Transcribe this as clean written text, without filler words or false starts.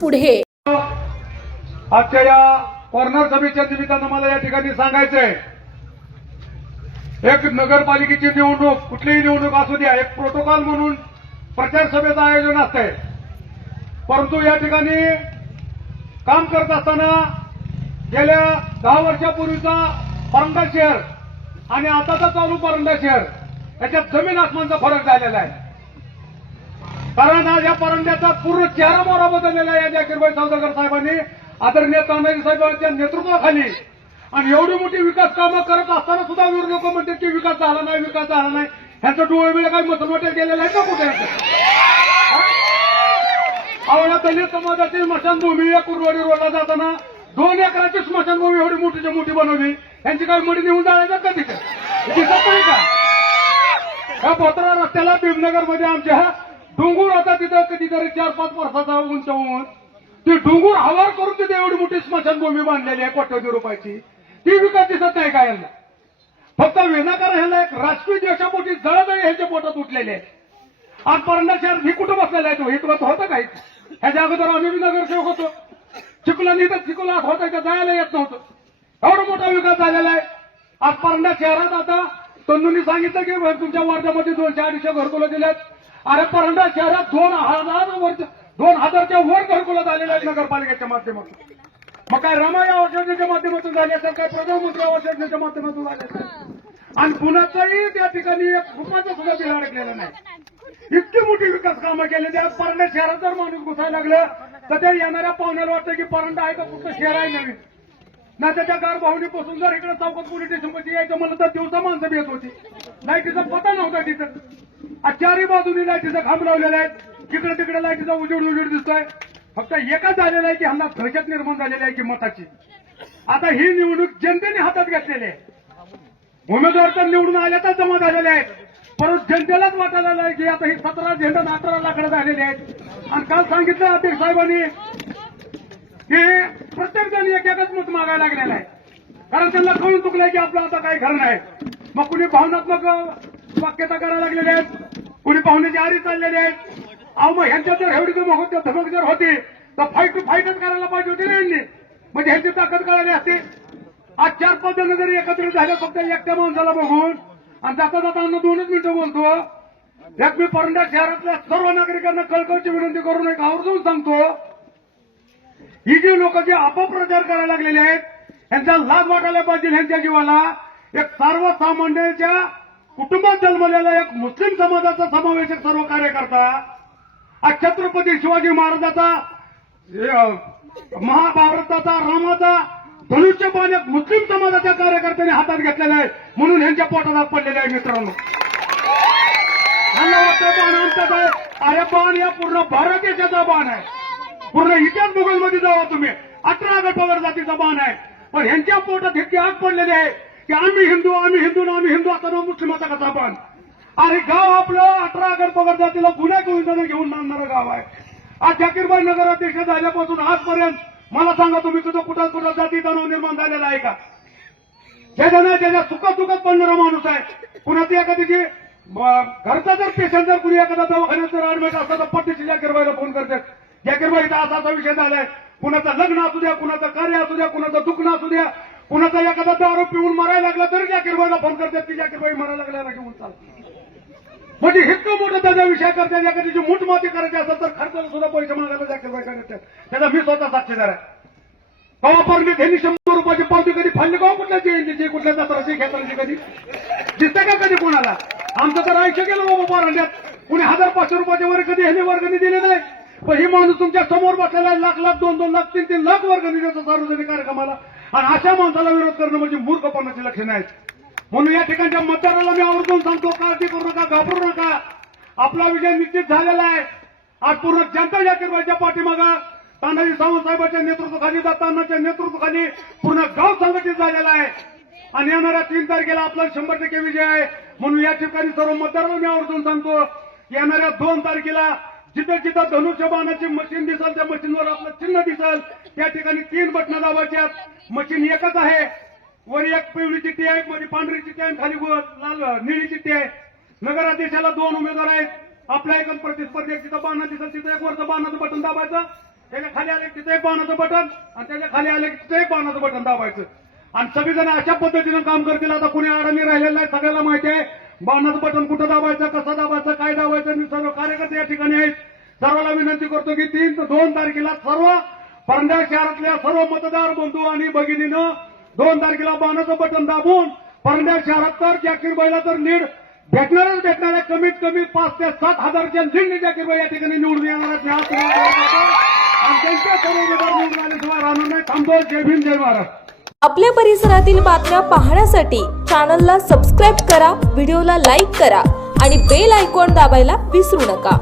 पुढे. आजच्या या कॉर्नर सभेच्या निमित्तानं मला या ठिकाणी सांगायचंय, एक नगरपालिकेची निवडणूक, कुठलीही निवडणूक असू द्या, एक प्रोटोकॉल म्हणून प्रचार सभेचं आयोजन असतंय. परंतु या ठिकाणी काम करत असताना गेल्या 10 वर्षापूर्वीचा परंडा शहर आणि आताचा चालू परंडा शहर याच्यात जमीन आसमानचा फरक झालेला आहे. कारण आज या परंड्याचा पूर्ण चेहरा मोहरा बदललेला आहे. या जाकीरभाई सौदागर साहेबांनी आदरणीय तानाजी साहेबांच्या नेतृत्वाखाली आणि एवढी मोठी विकास कामं करत असताना सुद्धा विरोधी लोक म्हणतात की विकास झाला नाही, विकास झाला नाही. ह्यांचं डोळे बिळे काही मसलमटे गेलेलं आहे का कुठे? आवळा दलित समाजाची स्मशानभूमी या कुरवाडी रोडला जाताना 2 एकराची स्मशानभूमी एवढी मोठीच्या मोठी बनवली. यांची काही मडी नेऊन जायचं का तिथे? दिसत नाही का? ह्या बोत्रा रस्त्याला भीमनगरमध्ये आमच्या डोंगूर होता, तिथं कधीतरी 4-5 वर्षाचा उंच होऊन ती डोंगूर हवार करून तिथे एवढी मोठी स्मशानभूमी बांधलेली आहे कोट्यवधी रुपयाची. ती विकास दिसत नाही का यांना? फक्त विनाकारण ह्याला एक राजकीय द्वेषापोटी जळजळ ह्याच्या पोटात उठलेले आहे. आज परंडा शहर ही कुठं बसलेला आहे? तो हे तुला होतं काही? ह्याच्या अगोदर आम्ही नगरसेवक होतो. चिखलानी तर चिखला होता का जायला येत नव्हतं. एवढा मोठा विकास झालेला आहे. आज परंडा शहरात आता तंदूंनी सांगितलं की तुमच्या वर्धामध्ये 200-250 घरकुलं दिलेत. अरे परंडा शहरात 2000च्या वर घरकुलं झालेले आहेत नगरपालिकेच्या माध्यमातून. मग काय रमा या योजनेच्या माध्यमातून झाले असेल, काय प्रधानमंत्री आवास योजनेच्या माध्यमातून झाले असेल. आणि पुण्याचाही त्या ठिकाणी एक रुपयाचा सुद्धा बिल अडकलेलं नाही. इतकी मोठी विकास कामं केली. त्या परंडा शहरात जर माणूस घुसायला लागलं तर त्या येणाऱ्या पाहुण्याला वाटतं की परंडा आहे का कुठं शहर आहे नवीन. ना त्याच्या गारभावनीपासून जर इकडे चौकात पोलीस स्टेशनपाशी यायचं म्हणलं तर दिवसा माणसं येत होती. लाईटीचा पता नव्हता तिथं. चारही बाजूनी लाईटीचा खांब लावलेला आहे. तिकडे तिकडे लाईटीचा उजेड दिसतोय. फक्त एकच झालेला आहे की ह्यांना दहशत निर्माण झालेली आहे की मताची. आता ही निवडणूक जनतेने हातात घेतलेली आहे. उमेदवार तर निवडून आल्यातच जमा झालेले आहेत, परंतु जनतेलाच वाटायला आहे की आता ही 17 झेंडा 18 लाकडं झालेले आहेत. आणि काल सांगितलं अध्यक्ष साहेबांनी की प्रत्येक जण एकच मत मागायला लागलेला आहे. कारण त्यांना कळून चुकलंय की आपलं आता काही खरं नाही. मग कुणी भावनात्मक वाक्यता करायला लागलेले आहेत, कुणी पाहुण्याची आरी चाललेले आहेत. अहो मग ह्यांच्या जर एवढी धमक जर होती तर फाईट टू फाईटच करायला पाहिजे होती ना यांनी. म्हणजे ह्यांची ताकद कळाली असते. आज 4-5 जण जरी एकत्रित झाले फक्त एकट्या माणसाला बघून. आणि जाता जाता 2च मिनिटं बोलतो. यात मी परंडा शहरातल्या सर्व नागरिकांना कळकळची विनंती करून एक आवर्जून सांगतो, ही जी लोक जे अपप्रचार करायला लागलेले आहेत यांचा लाभ वाटायला पाहिजे. ह्यांच्या जीवाला एक सर्वसामान्यांच्या कुटुंबात जन्मलेला एक मुस्लिम समाजाचा समावेशक सर्व कार्यकर्ता, आज छत्रपती शिवाजी महाराजाचा, महाभारताचा, रामाचा धनुष्यबाण एक मुस्लिम समाजाच्या कार्यकर्त्यांनी हातात घेतलेला आहे. म्हणून ह्यांच्या पोटात पडलेले आहे. मित्रांनो, ह्यांना वाटतं बाण आमचाच आहे. अरे बाण या पूर्ण भारत देशाचा बाण आहे. पूर्ण इतिहास भूगोलमध्ये जावा तुम्ही. 18 गट पवार जातीचा बाण आहे. पण ह्यांच्या पोटात इतकी आग पडलेली आहे की आम्ही हिंदू असताना मुस्लिमाचा कसा बाण. अरे गाव आपलं 18 गट पवार जातीला गुन्हा घेऊन मानणारं गाव आहे. आज जाकीरभाई नगराध्यक्ष झाल्यापासून आजपर्यंत मला सांगा तुम्ही कुठं जाती तणाव निर्माण झालेला आहे का? ज्याच्या सुखात पडणारा माणूस आहे. कुणाची एखाद्याची घरचा जर पेशंट जर कुणी एखादा दवाखान्यात जर ऍडमिट असता तर पट्टीशी जाकीरबाईला फोन करतात. जाकीरबाईचा असा विषय झालाय. कुणाचं लग्न असू द्या, कुणाचं कार्य असू द्या, कुणाचं दुखणं असू द्या, कुणाचा एखादा दारू पिऊन मरायला लागला तरी जाकीरबाईला फोन करतात की जाकीरबाई मरायला लागल्याला घेऊन चालतात. म्हणजे इतकं मोठं त्याचा विषय करतात. एखाद्याची मूठमाती करायची असेल तर खर्चाला सुद्धा पैसे मागायला जाकीरबाई करतात. त्याचा मी स्वतः साक्षीदार आहे. कवापर्यंत त्यांनी 100 रुपयाची पावती कधी फाडली का? कुठल्या जयंतीची, कुठल्या दसऱ्याची, खेत्राची कधी दिसतं का कधी कोणाला? आमचं तर आयुष्य गेलं बाबा पारांड्यात. कुणी 1000-500 रुपयाचे वर कधी ह्याने वर्गणी दिले नाही. पण ही माणूस तुमच्या समोर बसलेला आहे. लाख 2-2 लाख 3-3 लाख वर्गणी देतो सार्वजनिक कार्यक्रमाला. आणि अशा माणसाला विरोध करणं म्हणजे मूर्खपणाची लक्षणं आहेत. म्हणून या ठिकाणच्या मतदाराला मी आवर्जून सांगतो, काळजी करू नका, घाबरू नका. आपला विजय निश्चित झालेला आहे. आज पूर्ण जनता जाकीरबाईच्या पाठीमागा तानाजी सावंत साहेबांच्या नेतृत्वाखाली, दत्तांनाच्या नेतृत्वाखाली पूर्ण गाव संघटित झालेला आहे. आणि येणाऱ्या 3 तारखेला आपला 100% विजय आहे. म्हणून या ठिकाणी सर्व मतदारांना मी आवर्जून सांगतो, येणाऱ्या 2 तारखेला जिथं जिथं धनुष्यबाणाची मशीन दिसल त्या मशीनवर आपलं चिन्ह दिसल. त्या ठिकाणी 3 बटणं दाबायच्यात. मशीन एकच आहे. वर एक पिवळी चिठ्ठी आहे, मध्ये पांढरी चिठ्ठी आहे, खाली लाल निळी चिठ्ठी आहे. नगराध्यक्षाला 2 उमेदवार आहेत. आपल्या एक प्रतिस्पर्धी जिथं बाणा दिसल तिथं एक वरचं बाणाचं बटन दाबायचं. त्याच्या खाली आले की तिथे एक बाणाचं बटन आणि त्याच्या खाली आले की तिथे एक बाणाचं बटन दाबायचं आणि सगळेजण अशा पद्धतीनं काम करतील. आता कुणी अडणी राहिलेलं नाही, सगळ्याला माहिती आहे बाणाचं बटन कुठं दाबायचं, कसं दाबायचं, काय दाबायचं. मी सर्व कार्यकर्ते या ठिकाणी आहेत. सर्वांना विनंती करतो की 2 तारखेला सर्व परंडा शहरातल्या सर्व मतदार बंधू आणि भगिनीनं 2 तारखेला बाणाचं बटन दाबून परंडा शहरात तर जाकीरबाईला तर लीड भेटणारच आहे. कमीत कमी 5 ते 7 हजारच्या लीडने जाकीरबाई या ठिकाणी निवडून येणार आहेत आणि त्यांच्या सर्व उमेदवार निवडून आल्याशिवाय राहणार नाही. थांबतो. जय भीम, जय महाराष्ट्र. आपल्या परिसरातील बातम्या पाहण्यासाठी चॅनलला सबस्क्राईब करा, व्हिडिओला लाईक करा आणि बेल आयकॉन दाबायला विसरू नका.